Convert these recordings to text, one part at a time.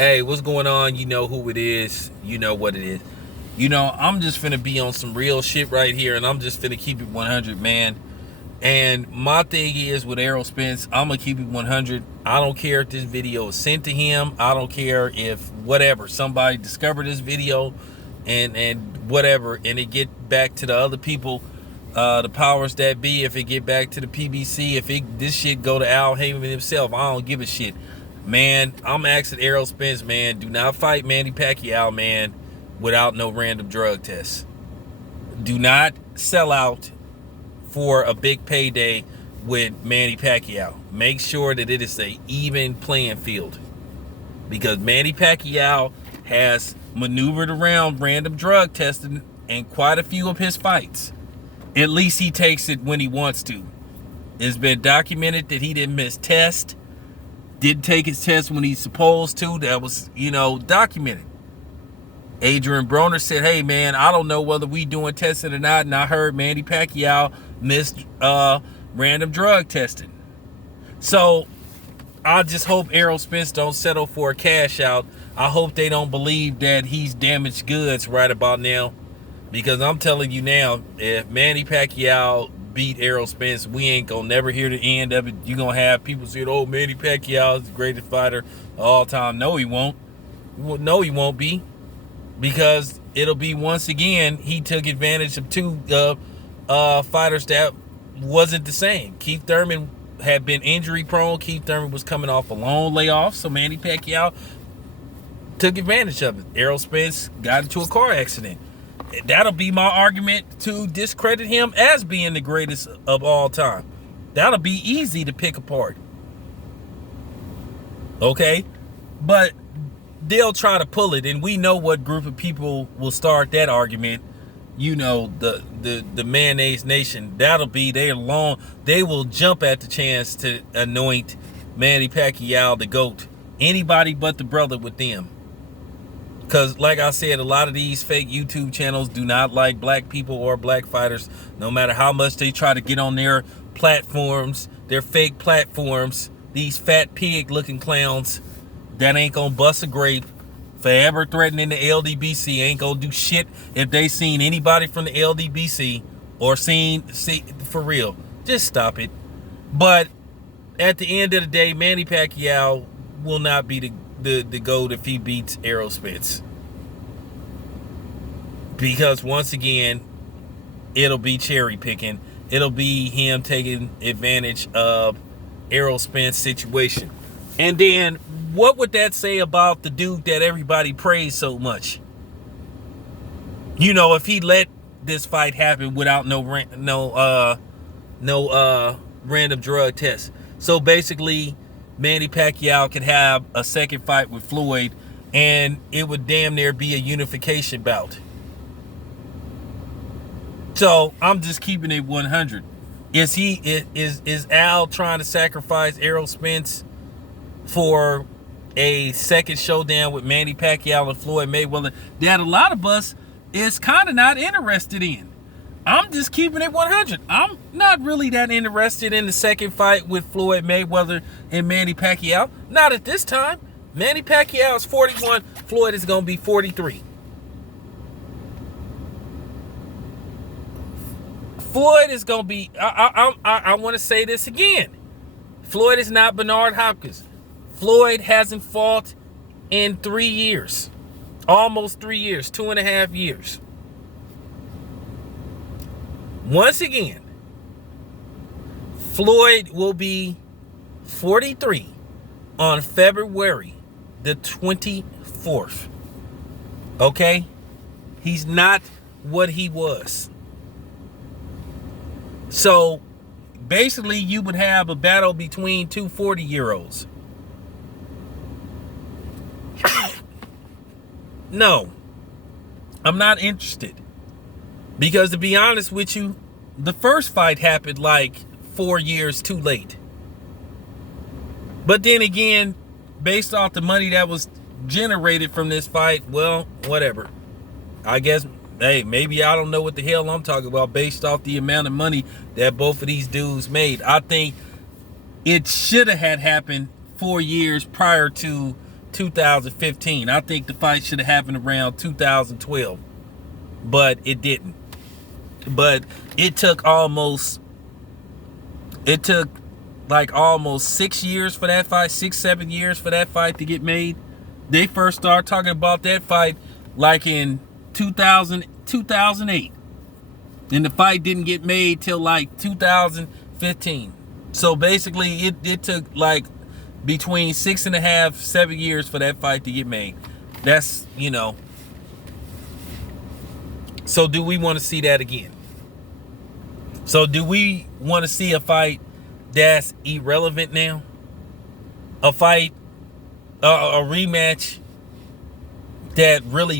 Hey, what's going on? You know who it is. You know what it is. I'm just finna be on some real shit right here, and I'm just finna keep it 100, man. And my thing is with Errol Spence, I'm gonna keep it 100. I don't care if this video is sent to him. I don't care if whatever somebody discovered this video, and whatever, and it get back to the other people, the powers that be. If it get back to the PBC, if this shit go to Al Heyman himself, I don't give a shit. Man, I'm asking Errol Spence, man, do not fight Manny Pacquiao, man, without no random drug tests. Do not sell out for a big payday with Manny Pacquiao. Make sure that it is an even playing field. Because Manny Pacquiao has maneuvered around random drug testing in quite a few of his fights. At least he takes it when he wants to. It's been documented that he didn't miss tests. Didn't take his test when he's supposed to. That was, documented. Adrian Broner said, hey, man, I don't know whether we doing testing or not. And I heard Manny Pacquiao missed random drug testing. So I just hope Errol Spence don't settle for a cash out. I hope they don't believe that he's damaged goods right about now. Because I'm telling you now, if Manny Pacquiao beat Errol Spence, we ain't gonna never hear the end of it. You're gonna have people say, oh, Manny Pacquiao is the greatest fighter of all time. No, he won't. No, he won't be. Because it'll be, once again, he took advantage of two fighters that wasn't the same. Keith Thurman had been injury prone. Keith Thurman was coming off a long layoff, so Manny Pacquiao took advantage of it. Errol Spence got into a car accident. That'll be my argument to discredit him as being the greatest of all time. That'll be easy to pick apart. Okay? But they'll try to pull it, and we know what group of people will start that argument. The Mayonnaise Nation. That'll be their long. They will jump at the chance to anoint Manny Pacquiao the GOAT. Anybody but the brother with them. Because, like I said, a lot of these fake YouTube channels do not like black people or black fighters. No matter how much they try to get on their platforms, their fake platforms, these fat pig-looking clowns that ain't gonna bust a grape, forever threatening the LDBC, ain't gonna do shit if they seen anybody from the LDBC or see for real. Just stop it. But at the end of the day, Manny Pacquiao will not be the GOAT if he beats Errol Spence. Because once again, it'll be cherry picking. It'll be him taking advantage of Errol Spence's situation. And then what would that say about the dude that everybody praised so much? If he let this fight happen without no random drug tests. So basically, Manny Pacquiao could have a second fight with Floyd, and it would damn near be a unification bout. So I'm just keeping it 100. Is Al trying to sacrifice Errol Spence for a second showdown with Manny Pacquiao and Floyd Mayweather that a lot of us is kind of not interested in? I'm just keeping it 100. I'm not really that interested in the second fight with Floyd Mayweather and Manny Pacquiao. Not at this time. Manny Pacquiao is 41. Floyd is going to be 43. Floyd is going to be... I want to say this again. Floyd is not Bernard Hopkins. Floyd hasn't fought in 3 years. Almost 3 years. 2.5 years. Once again, Floyd will be 43 on February the 24th. Okay? He's not what he was. So, basically, you would have a battle between two 40-year-olds. No, I'm not interested. Because to be honest with you, the first fight happened like 4 years too late. But then again, based off the money that was generated from this fight, well, whatever. I guess, hey, maybe I don't know what the hell I'm talking about based off the amount of money that both of these dudes made. I think it should have had happened 4 years prior to 2015. I think the fight should have happened around 2012, but it didn't. But it took like almost 6 years for that fight, 6-7 years for that fight to get made. They first started talking about that fight like in 2008. And the fight didn't get made till like 2015. So basically it took like between 6.5-7 years for that fight to get made. That's, so do we want to see that again? So do we want to see a fight that's irrelevant now? A fight, a rematch that really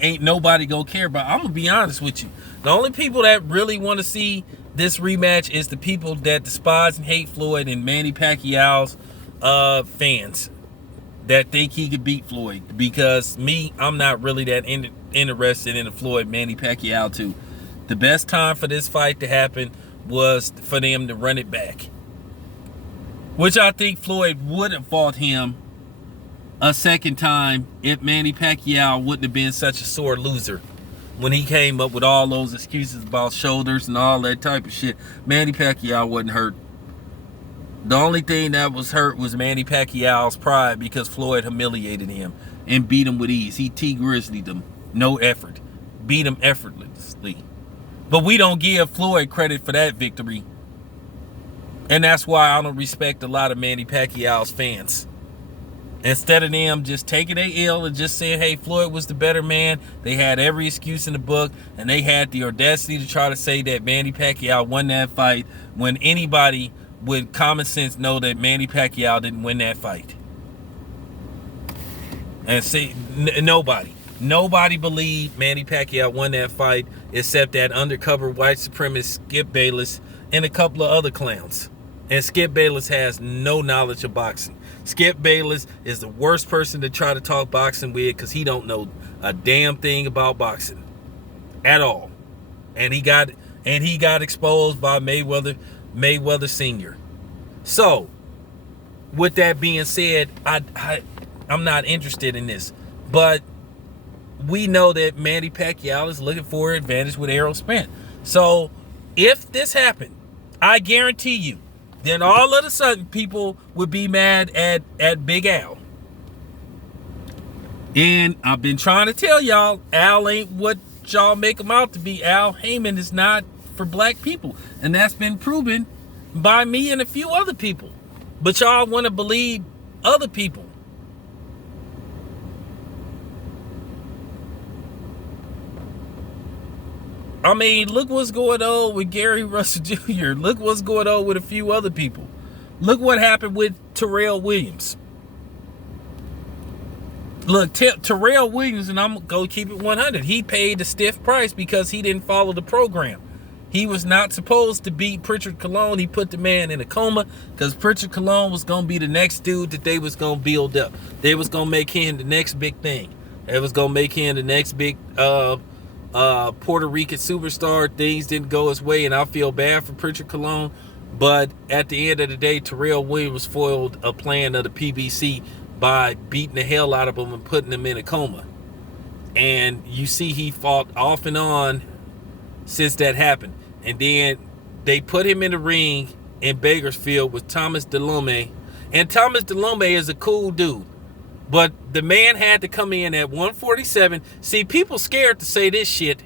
ain't nobody gonna care about. I'm gonna be honest with you. The only people that really want to see this rematch is the people that despise and hate Floyd and Manny Pacquiao's fans that think he could beat Floyd. Because I'm not really that interested in the Floyd Manny Pacquiao too. The best time for this fight to happen was for them to run it back, which I think Floyd would have fought him a second time if Manny Pacquiao wouldn't have been such a sore loser when he came up with all those excuses about shoulders and all that type of shit. Manny Pacquiao wasn't hurt. The only thing that was hurt was Manny Pacquiao's pride because Floyd humiliated him and beat him with ease. He T-Grizzlied him, no effort, beat him effortlessly. But we don't give Floyd credit for that victory. And that's why I don't respect a lot of Manny Pacquiao's fans. Instead of them just taking their L and just saying, hey, Floyd was the better man, they had every excuse in the book, and they had the audacity to try to say that Manny Pacquiao won that fight when anybody with common sense know that Manny Pacquiao didn't win that fight. And see, Nobody believed Manny Pacquiao won that fight except that undercover white supremacist Skip Bayless and a couple of other clowns. And Skip Bayless has no knowledge of boxing. Skip Bayless is the worst person to try to talk boxing with because he don't know a damn thing about boxing at all. And he got exposed by Mayweather Sr. So, with that being said, I'm not interested in this. But we know that Manny Pacquiao is looking for an advantage with Errol Spence. So if this happened, I guarantee you, then all of a sudden people would be mad at Big Al. And I've been trying to tell y'all, Al ain't what y'all make him out to be. Al Heyman is not for black people. And that's been proven by me and a few other people. But y'all want to believe other people. I mean, look what's going on with Gary Russell Jr. Look what's going on with a few other people. Look what happened with Terrell Williams. Look, Terrell Williams, and I'm going to keep it 100. He paid a stiff price because he didn't follow the program. He was not supposed to beat Pritchard Colon. He put the man in a coma because Pritchard Colon was going to be the next dude that they was going to build up. They was going to make him the next big thing. They was going to make him the next big Puerto Rican superstar. Things didn't go his way, and I feel bad for Pritchard Colon. But at the end of the day, Terrell Williams foiled a plan of the PBC by beating the hell out of him and putting him in a coma. And you see he fought off and on since that happened. And then they put him in the ring in Bakersfield with Thomas Delhomme. And Thomas Delhomme is a cool dude. But the man had to come in at 147. See, people scared to say this shit.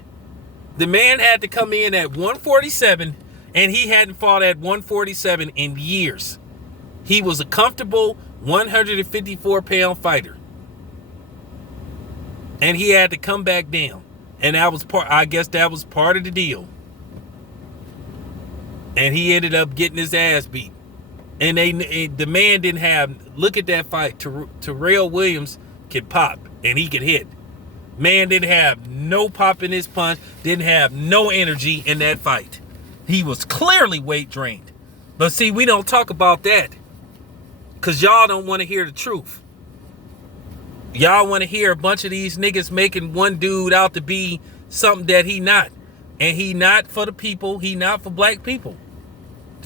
The man had to come in at 147, and he hadn't fought at 147 in years. He was a comfortable 154-pound fighter. And he had to come back down. And that was I guess that was part of the deal. And he ended up getting his ass beat. And the man didn't have, look at that fight. Terrell Williams could pop and he could hit. Man didn't have no pop in his punch, didn't have no energy in that fight. He was clearly weight drained. But see, we don't talk about that because y'all don't want to hear the truth. Y'all want to hear a bunch of these niggas making one dude out to be something that he not. And he not for the people, he not for black people.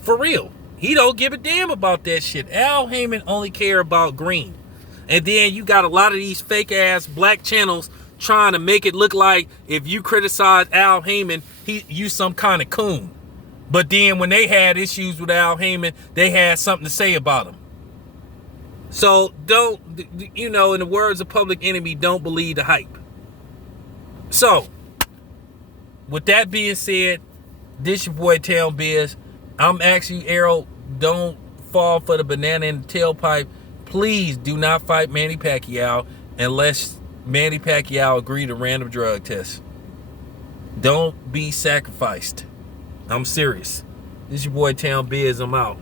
For real. He don't give a damn about that shit. Al Heyman only care about green. And then you got a lot of these fake ass black channels trying to make it look like if you criticize Al Heyman, you some kind of coon. But then when they had issues with Al Heyman, they had something to say about him. So don't, in the words of Public Enemy, don't believe the hype. So, with that being said, this your boy Town Biz. I'm actually, Errol, don't fall for the banana in the tailpipe. Please do not fight Manny Pacquiao unless Manny Pacquiao agree to random drug tests. Don't be sacrificed. I'm serious. This your boy Town Biz. I'm out.